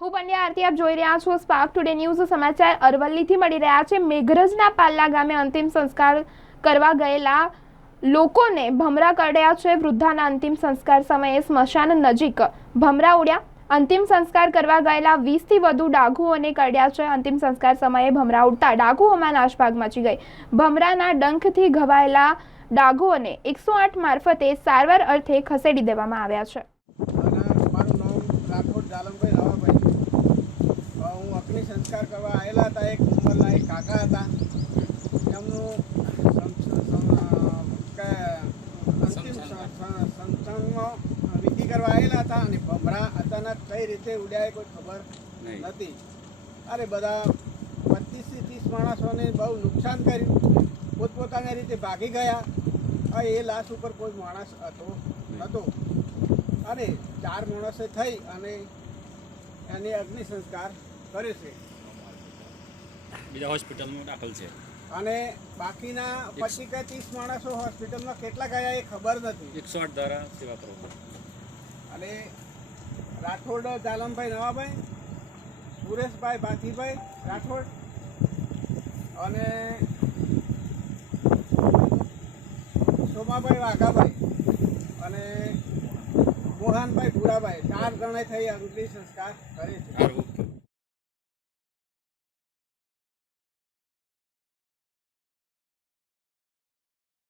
હું પંડ્યા આરતી, આપ જોઈ રહ્યા છો સ્પાર્ક ટુડે ન્યૂઝ સમાચાર અરવલ્લીથી મળી રહ્યા છે. મેઘરજના પાલ્લા ગામે અંતિમ સંસ્કાર કરવા ગયેલા લોકોને ભમરા કરડ્યા છે. વૃદ્ધાના અંતિમ સંસ્કાર સમયે સ્મશાન નજીક ભમરા ઉડ્યા. અંતિમ સંસ્કાર કરવા ગયેલા વીસથી વધુ ડાઘુઓને કરડ્યા છે. અંતિમ સંસ્કાર સમયે ભમરા ઉડતા ડાઘુઓમાં નાશભાગ મચી ગઈ. ભમરાના ડંખથી ઘવાયેલા ડાઘુઓને એકસો આઠ મારફતે સારવાર અર્થે ખસેડી દેવામાં આવ્યા છે. મારું નામ રાઠોડ જાલમભાઈ રવાભાઈ અ, હું અગ્નિ સંસ્કાર કરવા આવેલા હતા. એક ઉંમરના એક કાકા હતા. એમનું સંસ્થાનમાં વિધિ કરવા આવેલા હતા અને ભમરા અચાનક કઈ રીતે ઉડ્યા એ કોઈ ખબર. નથી. અરે બધા પચીસથી ત્રીસ માણસોને બહુ નુકસાન કર્યું. પોતપોતાની રીતે ભાગી ગયા. એ લાશ ઉપર કોઈ માણસ હતો નહોતો અને ચાર માણસે થઈ અને એની અગ્નિ સંસ્કાર કરે છે. બીજા હોસ્પિટલમાં દાખલ છે. અને બાકીના પછી કે ત્રીસ માણસો હોસ્પિટલમાં કેટલા ગયા એ ખબર નથી. એકસો આઠ દ્વારા સેવા કરો. અને રાઠોડ જાલમભાઈ નવાભાઈ સુરેશભાઈ ભાથીભાઈ રાઠોડ અને સોમાભાઈ વાઘાભાઈ અને મોહનભાઈ ભૂરાભાઈ ચાર ગણે થઈ અંતિમ સંસ્કાર કરે છે.